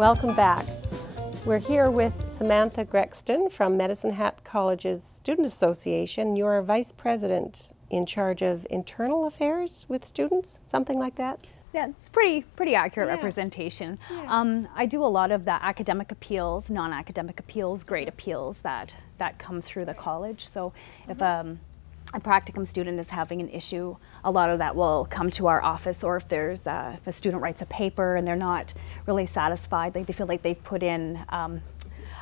Welcome back. We're here with Samantha Grexton from Medicine Hat College's Student Association. You're Vice President in charge of internal affairs with students, something like that? Yeah, it's pretty accurate representation. Yeah. I do a lot of the academic appeals, non-academic appeals, grade appeals that come through the college. So if a practicum student is having an issue, a lot of that will come to our office, or if there's if a student writes a paper and they're not really satisfied, they feel like they've put in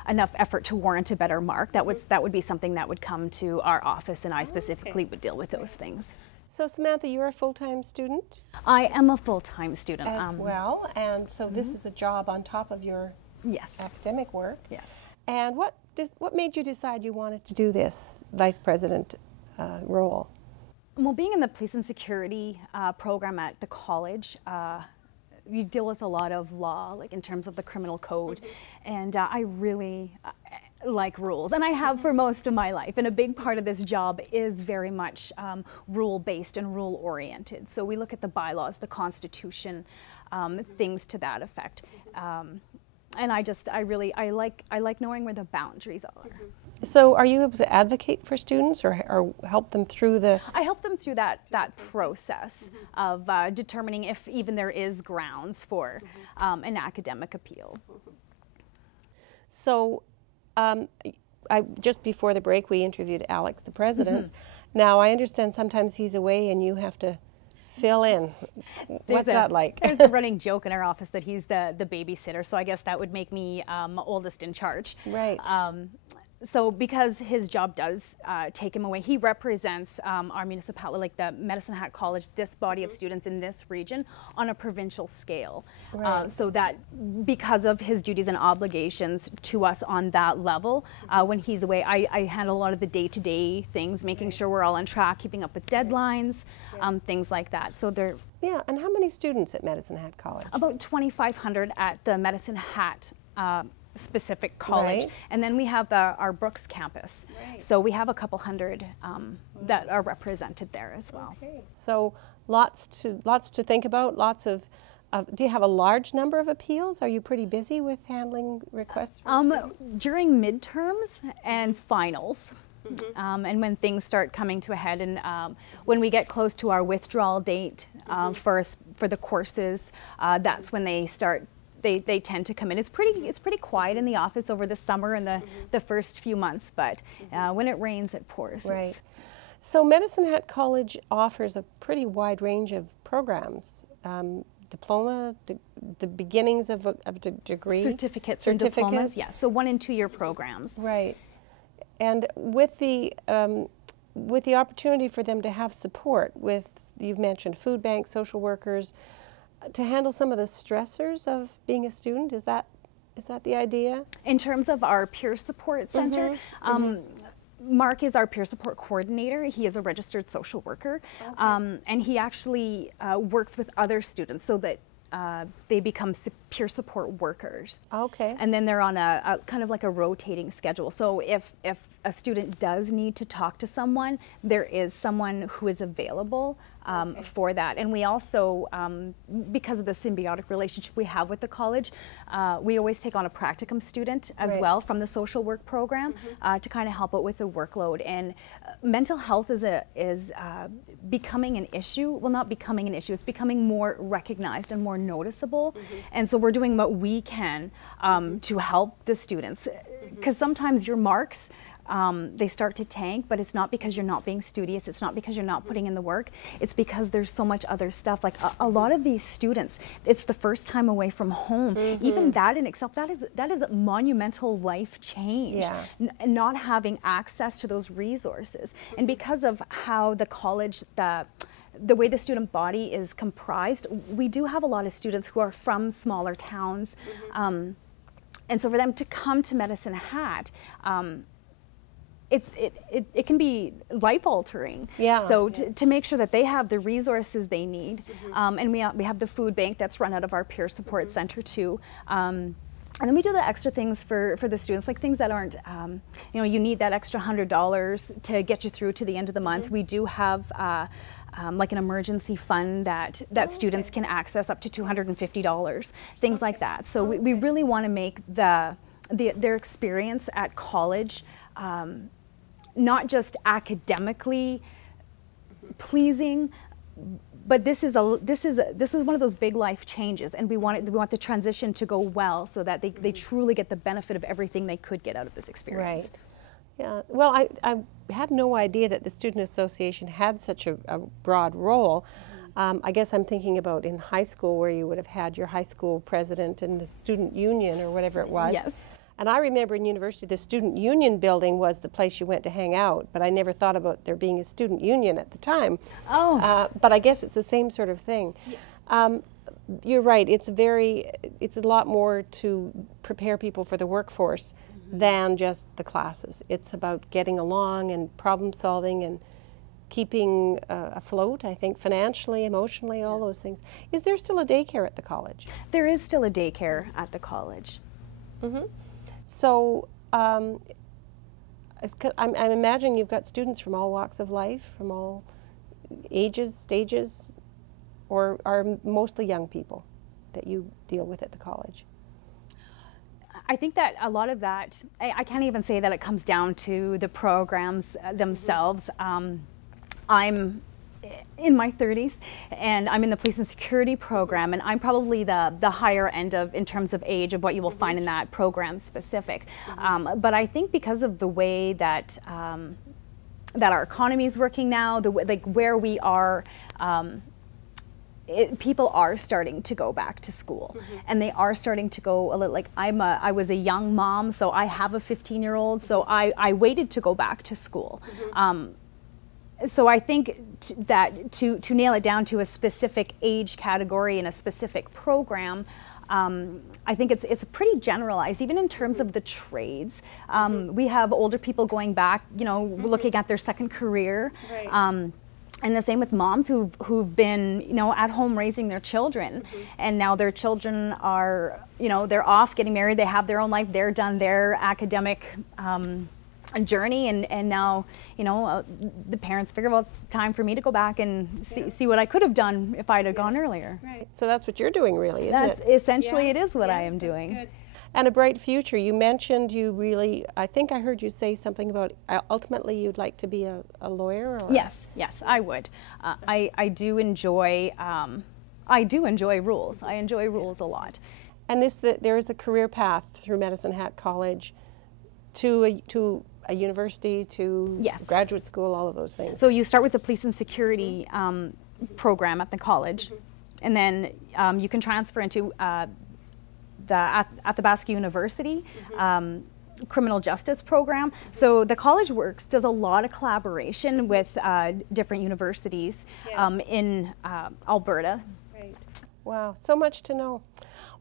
enough effort to warrant a better mark, that would be something that would come to our office, and I specifically would deal with those things. So Samantha, you're a full-time student? I am a full-time student. As well, and so this is a job on top of your academic work. Yes. And what made you decide you wanted to do this Vice President role? Well, being in the police and security program at the college, you deal with a lot of law, like in terms of the criminal code, and I really like rules, and I have for most of my life, and a big part of this job is very much rule-based and rule-oriented. So we look at the bylaws, the Constitution, things to that effect, and I like knowing where the boundaries are. So are you able to advocate for students or help them through the... I help them through that process of determining if even there is grounds for an academic appeal. So just before the break we interviewed Alex, the president. Now I understand sometimes he's away and you have to fill in. What's that like? There's a running joke in our office that he's the babysitter, so I guess that would make me oldest in charge. Right. So because his job does take him away, he represents our municipality, like the Medicine Hat College, this body of students in this region on a provincial scale. Right. So that because of his duties and obligations to us on that level, when he's away, I handle a lot of the day-to-day things, making sure we're all on track, keeping up with deadlines, things like that. So they're... Yeah, and how many students at Medicine Hat College? About 2,500 at the Medicine Hat specific college, and then we have our Brooks campus. So we have a couple hundred that are represented there as well. Okay. So lots to think about. Lots of. Do you have a large number of appeals? Are you pretty busy with handling requests from students? During midterms and finals. And when things start coming to a head, and when we get close to our withdrawal date for the courses, that's when they start. They tend to come in. It's pretty quiet in the office over the summer and the first few months, but when it rains, it pours. Right. So Medicine Hat College offers a pretty wide range of programs. Diploma, the beginnings of a degree. Certificates and diplomas, yeah. So 1- and 2-year programs. Right. And with the opportunity for them to have support with, you've mentioned food banks, social workers, to handle some of the stressors of being a student, is that the idea? In terms of our peer support center, Mark is our peer support coordinator. He is a registered social worker, and he actually works with other students so that they become peer support workers. Okay. And then they're on a kind of like a rotating schedule. So if a student does need to talk to someone, there is someone who is available for that. And we also, because of the symbiotic relationship we have with the college, we always take on a practicum student as well from the social work program to kind of help out with the workload. And mental health is becoming an issue. Well, not becoming an issue, it's becoming more recognized and more noticeable. And so we're doing what we can to help the students. Because sometimes your marks, they start to tank, but it's not because you're not being studious, it's not because you're not putting in the work, it's because there's so much other stuff. Like a lot of these students, it's the first time away from home. Even that in itself, that is a monumental life change. Not having access to those resources. And because of how the college, the way the student body is comprised, we do have a lot of students who are from smaller towns. And so for them to come to Medicine Hat, it can be life-altering. So to make sure that they have the resources they need, and we have the food bank that's run out of our peer support center too. And then we do the extra things for the students, like things that aren't, you know, you need that extra $100 to get you through to the end of the month. We do have like an emergency fund that students can access up to $250, things like that. So we really want to make their experience at college not just academically pleasing, but this is one of those big life changes, and we want the transition to go well, so that they truly get the benefit of everything they could get out of this experience. Right. Yeah. Well, I had no idea that the Student Association had such a broad role. I guess I'm thinking about in high school, where you would have had your high school president and the student union or whatever it was. Yes. And I remember in university, the student union building was the place you went to hang out, but I never thought about there being a student union at the time. Oh. But I guess it's the same sort of thing. Yeah. You're right, it's a lot more to prepare people for the workforce than just the classes. It's about getting along and problem solving and keeping afloat, I think, financially, emotionally, all those things. Is there still a daycare at the college? There is still a daycare at the college. Mm-hmm. So I'm imagining you've got students from all walks of life, from all ages, stages, or are mostly young people that you deal with at the college? I think that a lot of that, I can't even say that it comes down to the programs themselves. I'm in my 30s, and I'm in the police and security program, and I'm probably the higher end in terms of age of what you will find in that program specific. But I think because of the way that that our economy is working now, like where we are, people are starting to go back to school, and they are starting to go a little, like I was a young mom, so I have a 15-year-old, so I waited to go back to school. So I think that to nail it down to a specific age category and a specific program, I think it's pretty generalized, even in terms of the trades. We have older people going back, you know, looking at their second career. Right. And the same with moms who've been, you know, at home raising their children, and now their children are, you know, they're off getting married, they have their own life, they're done their academic journey, and now, you know, the parents figure, well, it's time for me to go back and see what I could have done if I'd have gone earlier. Right. So that's what you're doing, really, isn't it? That's essentially, it is what I am doing. Good. And a bright future. You mentioned you really, I think I heard you say something about ultimately you'd like to be a lawyer? Or? Yes, I would. I do enjoy rules. I enjoy rules a lot. And there is a career path through Medicine Hat College to a university, to graduate school, all of those things. So you start with the police and security program at the college, and then you can transfer into the Athabasca University criminal justice program. So the College Works does a lot of collaboration with different universities in Alberta. Right. Wow, so much to know.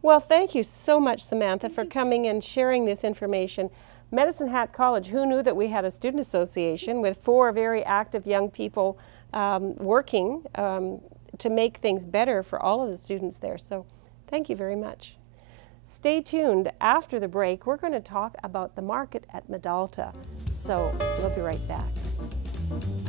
Well, thank you so much, Samantha, for coming and sharing this information. Medicine Hat College, who knew that we had a student association with 4 very active young people working to make things better for all of the students there. So thank you very much. Stay tuned. After the break, we're going to talk about the market at Medalta. So we'll be right back.